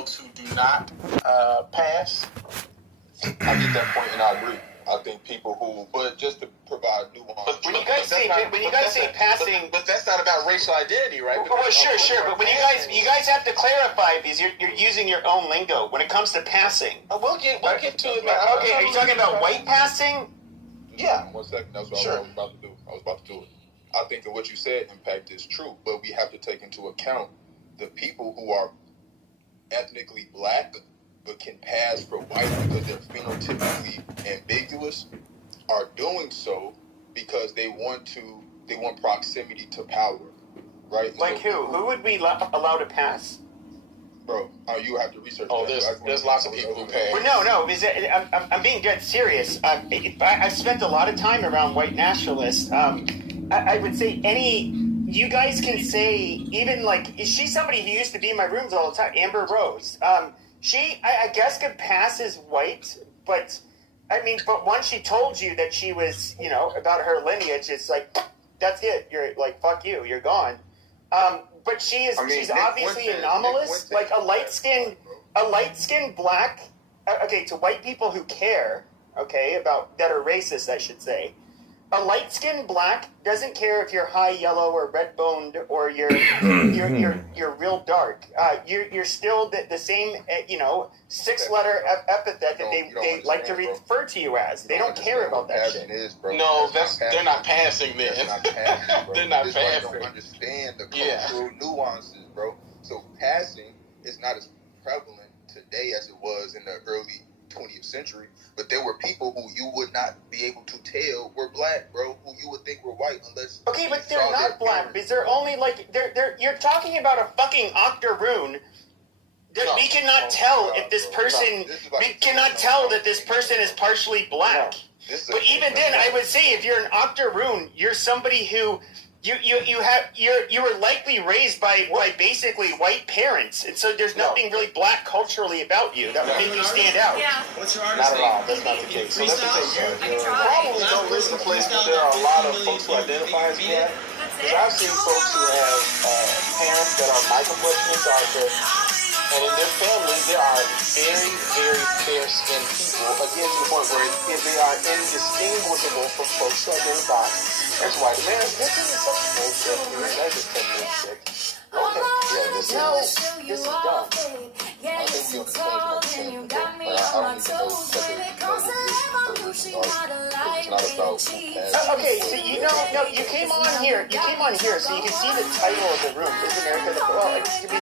folks who do not pass. I get that point, and I agree. I think people who, but just to provide nuance. But when you guys say passing, but that's not about racial identity, right? Well, sure. But when you guys have to clarify because you're using your own lingo when it comes to passing. We'll get to it. Okay, are you talking about white passing? Yeah. 1 second. That's what I was about to do. I was about to do it. I think that what you said, Impact, is true, but we have to take into account the people who are ethnically black but can pass for white because they're phenotypically ambiguous are doing so because they want proximity to power, right? Like who? Who would we allow to pass? Bro, you have to research. Oh, there's lots of people who pass. Well, no. I'm being dead serious. I've spent a lot of time around white nationalists. I would say you guys can say, even like, is she somebody who used to be in my rooms all the time? Amber Rose. She, I guess, could pass as white, but once she told you that she was, about her lineage, it's like, that's it. You're like, fuck you, you're gone. But she's obviously anomalous. Like a light-skinned black, to white people who care, that are racist, I should say. A light-skinned black doesn't care if you're high yellow or red-boned or you're real dark. You're still the same, 6-letter epithet that they like to refer to you as. They don't care about that shit. No, they're not passing then. They're not passing, bro. They're not They passing. don't understand the cultural nuances, bro. So passing is not as prevalent today as it was in the early 20th century, but there were people who you would not be able to tell were black, bro, who you would think were white unless... Okay, but they're not black, because they're only you're talking about a fucking octoroon. We cannot tell if this person... We cannot tell that this person is partially black. But even then, I would say if you're an octoroon, you're somebody who... You were likely raised by basically white parents, and so there's nothing really black culturally about you that would make you stand out. Yeah. What's your artist name? Not at all. That's not the case. So let's just say you probably don't live in a place where there are a lot of folks who identify as black. Because I've seen folks who have parents that are microblessings, and in their family there are very, very fair-skinned people. Again, to the point where they are indistinguishable from folks who identify as white Americans. This is such bullshit. That's just 10 minutes sick. Okay. Yeah, this is dumb. Yes, you tall and you got me on my toes when it comes to evolution, not a lie. Okay, so you came on here, so you can see the title of the room. Is America the... Well,